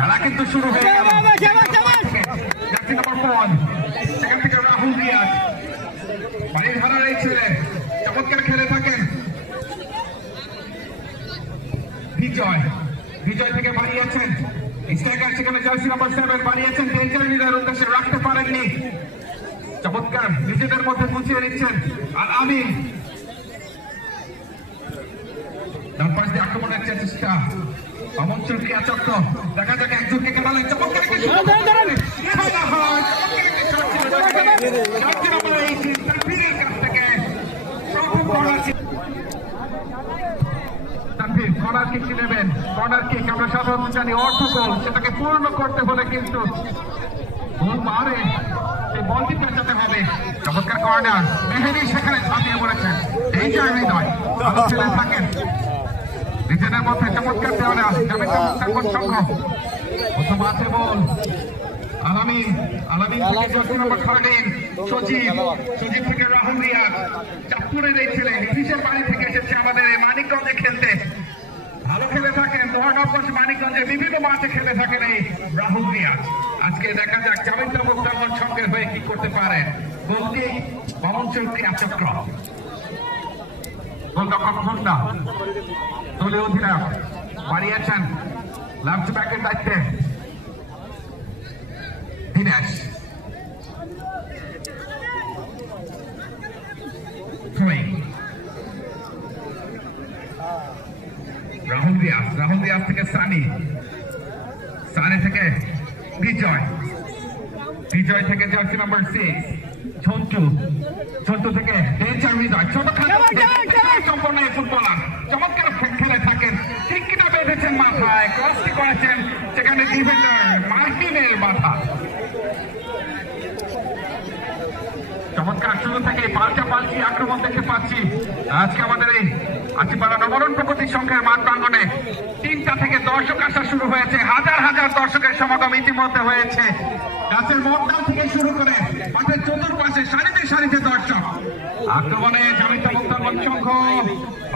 খেলা কিন্তু শুরু হয়ে গেল। জার্সি নম্বর ফোর সেখান থেকে রাহুল রিয়াজ। বাড়ির এই ছেলে চমৎকার খেলে থাকেন। বিজয় বিজয় থেকে বাড়িয়েছেন। স্ট্রাইকার সেখানে জার্সি নম্বর সেভেন বাড়িয়েছেন। ডেঞ্জার লিডার উদ্দেশ্যে রাখতে পারেননি। চমৎকার নিজেদের মধ্যে গুছিয়ে নিচ্ছেন আর আমি ডান পাশ দিয়ে আক্রমণের চেষ্টা অমন চুলকিয়া চক্র? দেখা যাক একজনকে কাটালেন চমৎকার একটা শুরু খেলা চমৎকার একটা shot ছিল। দেখা যাক জার্সি নম্বর 18 তানভীরের কাছ থেকে প্রথম corner ছিল। তানভীর কর্নার কিকটি নেবেন? কর্নার কিক আমরা সাধারণত জানি অর্থ গোল সেটাকে পূর্ণ করতে হলে কিন্তু গোল মারে সেই বলটি পেঁচাতে হবে। চমৎকার কর্নার মেহেদি সেখানে ঝাঁপিয়ে পড়েছেন এই যে হৃদয়। ভালো ছেলে থাকেন। নিজেদের মধ্যে চমৎকার দেওয়া জামিতা মুক্তাঙ্গন সংঘ প্রথম আছে বল। থেকে রাহুল চাঁদপুরের এই ছেলে। বাড়ি থেকে এসেছে আমাদের এই মানিকগঞ্জে খেলতে। ভালো খেলে থাকেন। দোহানগঞ্জ মানিকগঞ্জে বিভিন্ন মাঠে খেলে থাকেন এই রাহুল রিয়াজ আজকে দেখা যাক জামিতা মুক্তাঙ্গন সংঘের হয়ে কি করতে পারেন গোলটি বামন চৌকি চক্র গোলরক্ষক ঘণ্টা দলীয় অধিনায়ক, বাড়িয়েছেন লেফট ব্যাকের. রাহুল রিয়াজ রাহুল রিয়াজ থেকে সানি। সানি থেকে বিজয়। বিজয় থেকে jersey number six Jhantu. Jhantu থেকে ডেঞ্জার ছোট সম্পন্ন এই ফুটবলার চমৎকার খেলে থাকেন টিকিটা বেঁধেছেন মাথায় ক্রসটি করেছেন সেখানে ডিফেন্ডার মার্টিনের মাথা। চমৎকার শুরু থেকে পাল্টা পাল্টি আক্রমণ দেখতে পাচ্ছি। আজকে আমাদের এই আচিপাড়া নবরণ প্রগতি সংঘের মাঠ প্রাঙ্গনে তিনটা থেকে দর্শক আসা শুরু হয়েছে। হাজার হাজার দর্শকের সমাগম ইতিমধ্যে হয়েছে। গাছের মদ্দাল থেকে শুরু করে মাঠের চতুর্পাশে সারিতে সারিতে দর্শক। আক্রমণে জামিতা মুক্তাঙ্গন সংঘ।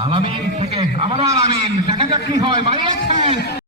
আলামিন থেকে আবারও আলামিন দেখা যাক কি হয় বাড়িয়েছেন